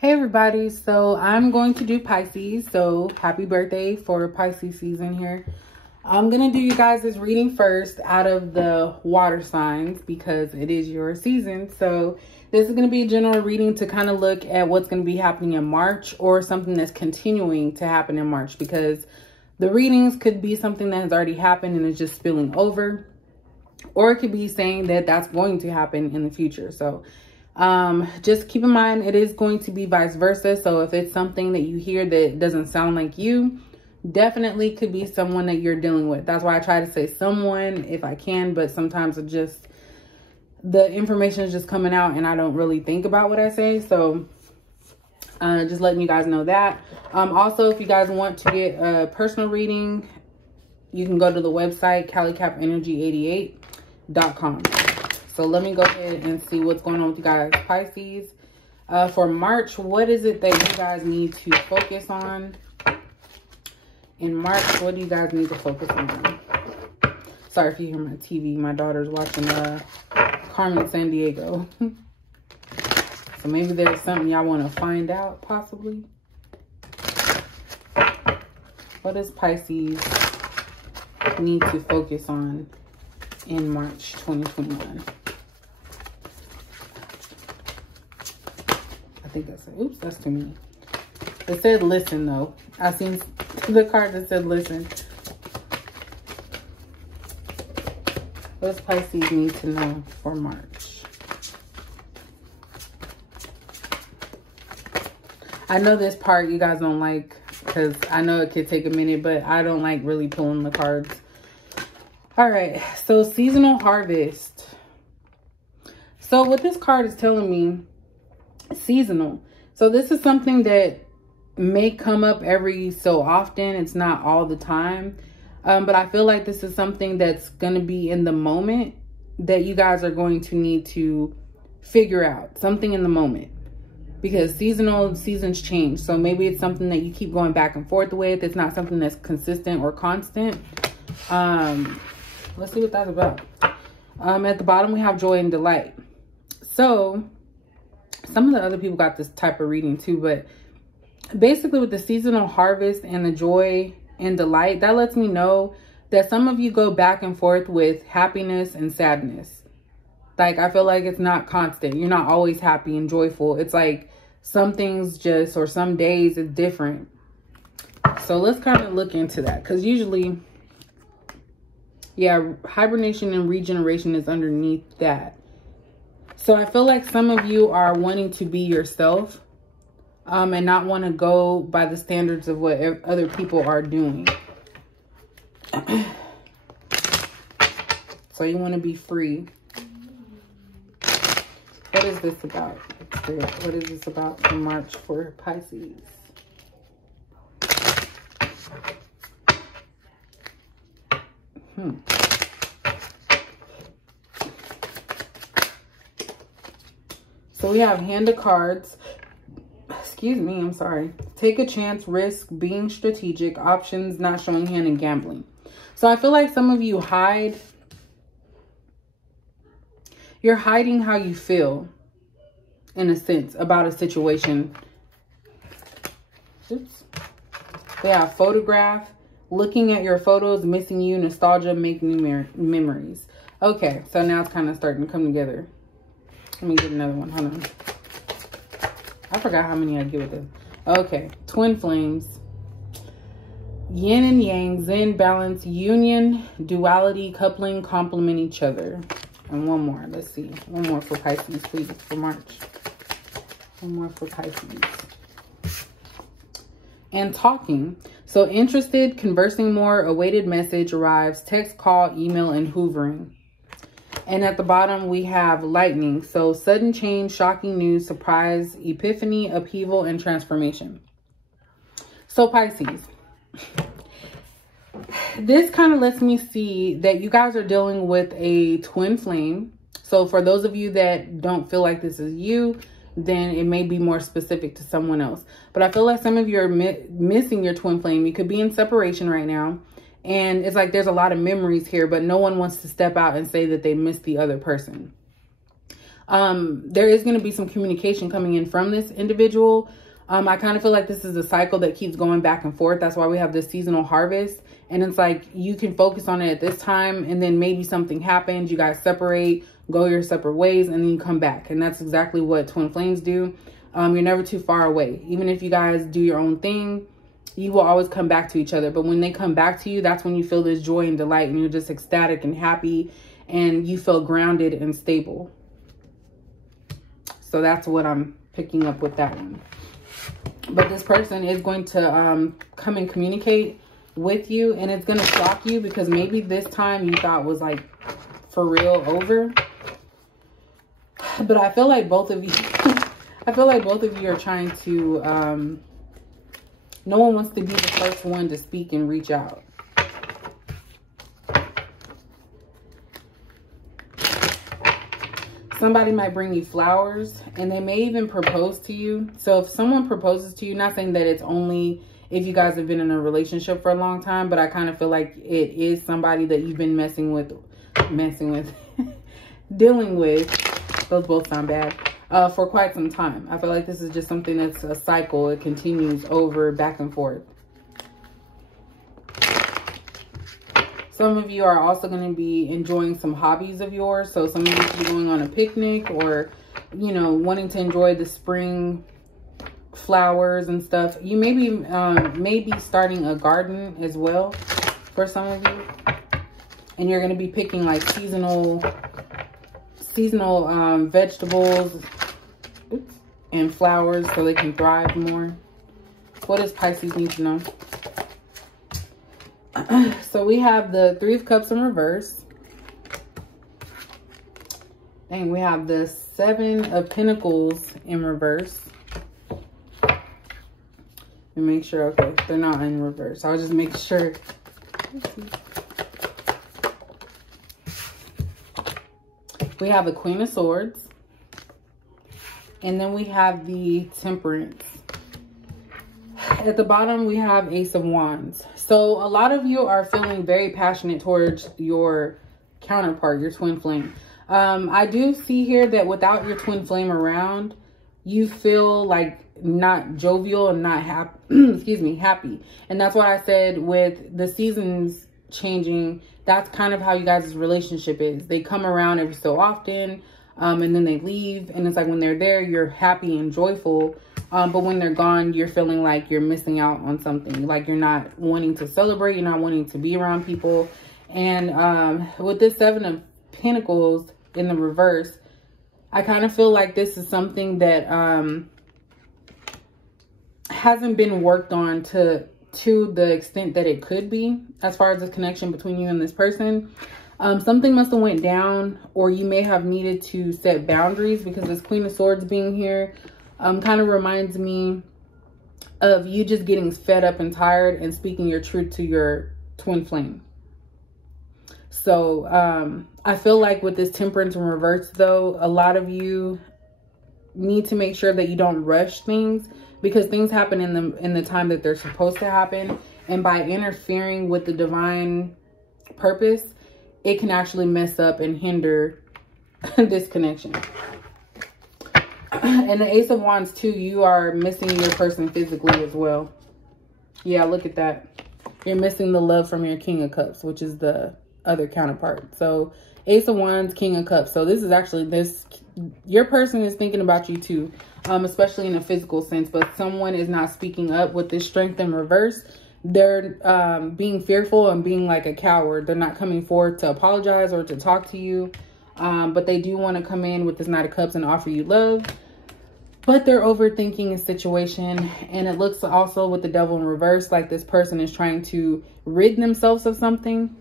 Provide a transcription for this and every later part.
Hey everybody, so I'm going to do Pisces, so happy birthday for Pisces season here. I'm going to do you guys this reading first out of the water signs because it is your season. So this is going to be a general reading to kind of look at what's going to be happening in March or something that's continuing to happen in March, because the readings could be something that has already happened and is just spilling over, or it could be saying that that's going to happen in the future. So just keep in mind, it is going to be vice versa. So if it's something that you hear that doesn't sound like you, definitely could be someone that you're dealing with. That's why I try to say someone if I can, but sometimes the information is just coming out and I don't really think about what I say. So just letting you guys know that. Also, if you guys want to get a personal reading, you can go to the website calicapenergy88.com. So let me go ahead and see what's going on with you guys, Pisces. For March, what is it that you guys need to focus on? In March, what do you guys need to focus on? Sorry if you hear my TV. My daughter's watching Carmen Sandiego. So maybe there's something y'all want to find out, possibly. What does Pisces need to focus on in March 2021? I think that's it. Oops, that's too many. It said listen though. I seen the card that said listen. What does Pisces need to know for March? I know this part you guys don't like because I know it could take a minute, but I don't like really pulling the cards. All right, so seasonal harvest. So what this card is telling me, seasonal. So this is something that may come up every so often. It's not all the time. But I feel like this is something that's going to be in the moment that you guys are going to need to figure out. Something in the moment. Because seasons change. So maybe it's something that you keep going back and forth with. It's not something that's consistent or constant. Let's see what that's about. At the bottom, we have joy and delight. So some of the other people got this type of reading too, but basically with the seasonal harvest and the joy and delight, that lets me know that some of you go back and forth with happiness and sadness. Like, I feel like it's not constant. You're not always happy and joyful. It's like some things just, or some days it's different. So let's kind of look into that, because usually, yeah, hibernation and regeneration is underneath that. So I feel like some of you are wanting to be yourself and not want to go by the standards of what other people are doing. So you want to be free. What is this about? What is this about in March for Pisces? So we have Hand of Cards. Excuse me, I'm sorry. Take a chance, risk, being strategic, options, not showing hand, and gambling. So I feel like some of you hide. You're hiding how you feel, in a sense, about a situation. Oops. They have photograph, looking at your photos, missing you, nostalgia, making new memories. Okay, so now it's kind of starting to come together. Let me get another one. Hold on. I forgot how many I give with this. Okay. Twin flames. Yin and yang. Zen, balance, union, duality, coupling, complement each other. And one more. Let's see. One more for Pisces, please, for March. One more for Pisces. And talking. So interested, conversing more, awaited message arrives, text, call, email, and hoovering. And at the bottom, we have lightning. So sudden change, shocking news, surprise, epiphany, upheaval, and transformation. So Pisces, this kind of lets me see that you guys are dealing with a twin flame. So for those of you that don't feel like this is you, then it may be more specific to someone else. But I feel like some of you are missing your twin flame. You could be in separation right now. And it's like there's a lot of memories here, but no one wants to step out and say that they missed the other person. There is going to be some communication coming in from this individual. I kind of feel like this is a cycle that keeps going back and forth. That's why we have this seasonal harvest. And it's like you can focus on it at this time, and then maybe something happens. You guys separate, go your separate ways, and then you come back. And that's exactly what twin flames do. You're never too far away. Even if you guys do your own thing, you will always come back to each other. But when they come back to you, that's when you feel this joy and delight, and you're just ecstatic and happy, and you feel grounded and stable. So that's what I'm picking up with that one. But this person is going to come and communicate with you, and it's going to shock you, because maybe this time you thought was like for real over. But I feel like both of you, I feel like both of you are trying to, no one wants to be the first one to speak and reach out. Somebody might bring you flowers, and they may even propose to you. So if someone proposes to you, not saying that it's only if you guys have been in a relationship for a long time, but I kind of feel like it is somebody that you've been dealing with, those both sound bad, for quite some time. I feel like this is just something that's a cycle. It continues over, back and forth. Some of you are also going to be enjoying some hobbies of yours. So some of you could be going on a picnic, or, you know, wanting to enjoy the spring flowers and stuff. You may be starting a garden as well for some of you. And you're going to be picking like seasonal vegetables and flowers so they can thrive more. What does Pisces need to know? So we have the Three of Cups in reverse. And we have the Seven of Pentacles in reverse. And make sure, okay, they're not in reverse. I'll just make sure. We have the Queen of Swords. And then we have the Temperance. At the bottom, we have Ace of Wands. So a lot of you are feeling very passionate towards your counterpart, your twin flame. I do see here that without your twin flame around, you feel like not jovial and not happy, excuse me, happy. And that's why I said with the seasons changing, that's kind of how you guys' relationship is. They come around every so often, and then they leave. And it's like when they're there, you're happy and joyful. But when they're gone, you're feeling like you're missing out on something. Like you're not wanting to celebrate. You're not wanting to be around people. And with this Seven of Pentacles in the reverse, I kind of feel like this is something that hasn't been worked on to the extent that it could be, as far as the connection between you and this person. Something must have went down, or you may have needed to set boundaries, because this Queen of Swords being here kind of reminds me of you just getting fed up and tired and speaking your truth to your twin flame. So I feel like with this Temperance in reverse, though, a lot of you need to make sure that you don't rush things, because things happen in the time that they're supposed to happen. And by interfering with the divine purpose, it can actually mess up and hinder this connection. And the Ace of Wands too, you are missing your person physically as well. Yeah, look at that. You're missing the love from your King of Cups, which is the other counterpart. So Ace of Wands, King of Cups. So this is actually your person is thinking about you too, especially in a physical sense. But someone is not speaking up with this Strength in reverse. They're being fearful and being like a coward. They're not coming forward to apologize or to talk to you. But they do want to come in with this Knight of Cups and offer you love. But they're overthinking a situation. And it looks also with the Devil in reverse like this person is trying to rid themselves of something.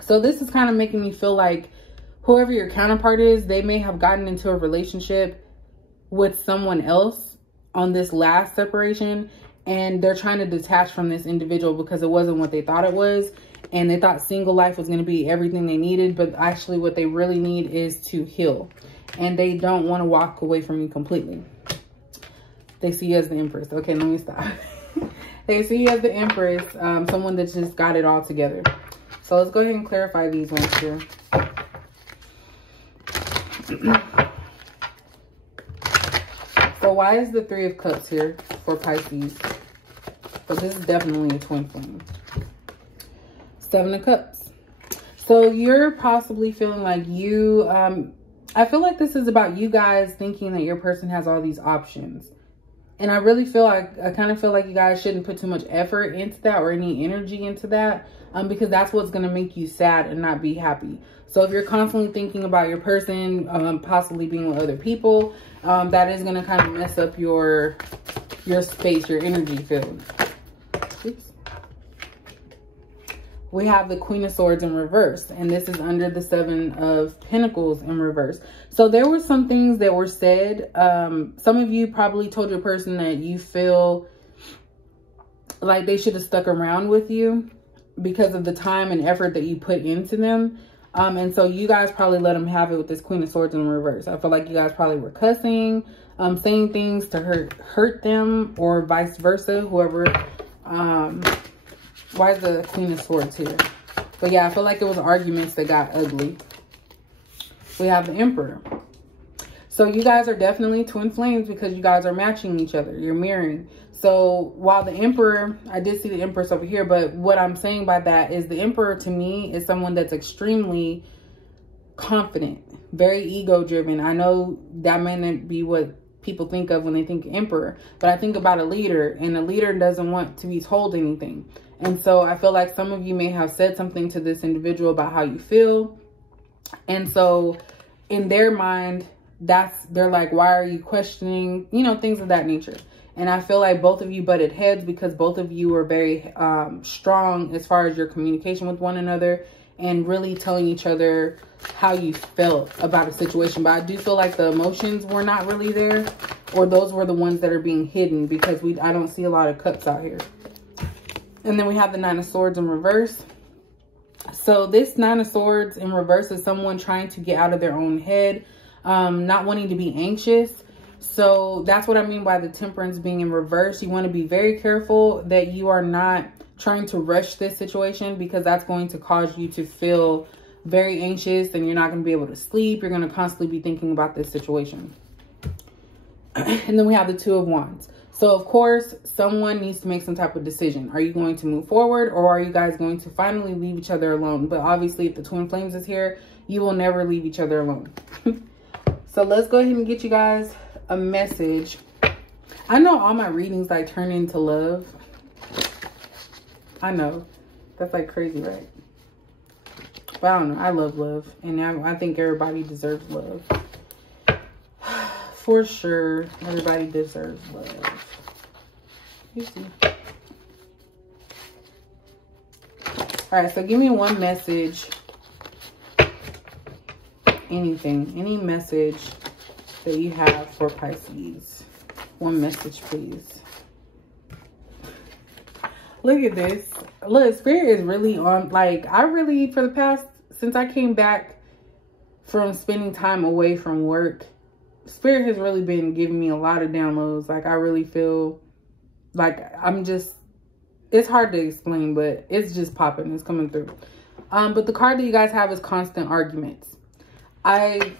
So this is kind of making me feel like whoever your counterpart is, they may have gotten into a relationship with someone else on this last separation. And they're trying to detach from this individual because it wasn't what they thought it was. And they thought single life was going to be everything they needed. But actually what they really need is to heal. And they don't want to walk away from you completely. They see you as the Empress. Okay, let me stop. They see you as the Empress. Someone that just got it all together. So let's go ahead and clarify these ones here. why is the 3 of Cups here for Pisces? So this is definitely a twin flame. 7 of Cups. So you're possibly feeling like you, I feel like this is about you guys thinking that your person has all these options. And I really feel like, I kind of feel like you guys shouldn't put too much effort into that or any energy into that, because that's what's going to make you sad and not be happy. So if you're constantly thinking about your person, possibly being with other people, that is going to kind of mess up your space, your energy field. Oops. We have the Queen of Swords in reverse, and this is under the 7 of Pentacles in reverse. So there were some things that were said. Some of you probably told your person that you feel like they should have stuck around with you because of the time and effort that you put into them. And so you guys probably let them have it with this Queen of Swords in reverse. I feel like you guys probably were cussing, saying things to hurt them, or vice versa, whoever. Why is the Queen of Swords here? But yeah, I feel like it was arguments that got ugly. We have the Emperor. So you guys are definitely twin flames because you guys are matching each other. You're mirroring. So while the Emperor, I did see the Empress over here, but what I'm saying by that is the Emperor to me is someone that's extremely confident, very ego driven. I know that may not be what people think of when they think Emperor, but I think about a leader, and a leader doesn't want to be told anything. And so I feel like some of you may have said something to this individual about how you feel. And so in their mind, they're like, why are you questioning, you know, things of that nature. And I feel like both of you butted heads because both of you were very strong as far as your communication with one another and really telling each other how you felt about a situation. But I do feel like the emotions were not really there, or those were the ones that are being hidden because I don't see a lot of cups out here. And then we have the 9 of Swords in reverse. So this 9 of Swords in reverse is someone trying to get out of their own head, not wanting to be anxious. So that's what I mean by the Temperance being in reverse. You want to be very careful that you are not trying to rush this situation, because that's going to cause you to feel very anxious and you're not going to be able to sleep. You're going to constantly be thinking about this situation. And then we have the 2 of Wands. So, of course, someone needs to make some type of decision. Are you going to move forward, or are you guys going to finally leave each other alone? But obviously, if the Twin Flames is here, you will never leave each other alone. So let's go ahead and get you guys a message. I know all my readings like turn into love. I know. That's like crazy, right? But I don't know. I love love. And I think everybody deserves love. For sure, everybody deserves love. You see. All right, so give me one message. Anything, any message that you have for Pisces. One message, please. Look at this. Look, Spirit is really on, like, I really, for the past, since I came back from spending time away from work, Spirit has really been giving me a lot of downloads. Like, I really feel like I'm just, it's hard to explain, but it's just popping. It's coming through. But the card that you guys have is constant arguments. I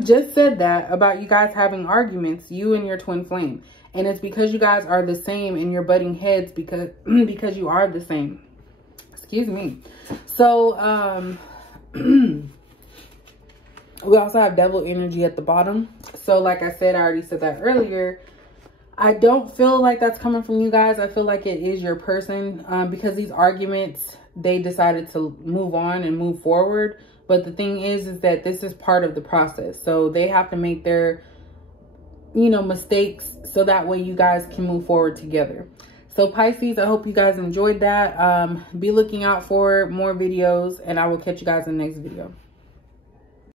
just said that about you guys having arguments, you and your twin flame. And it's because you guys are the same and you're butting heads because you are the same. Excuse me. So, we also have devil energy at the bottom. So like I said, I already said that earlier. I don't feel like that's coming from you guys. I feel like it is your person, because these arguments, they decided to move on and move forward. But the thing is that this is part of the process. So they have to make their, you know, mistakes so that way you guys can move forward together. So Pisces, I hope you guys enjoyed that. Be looking out for more videos, and I will catch you guys in the next video.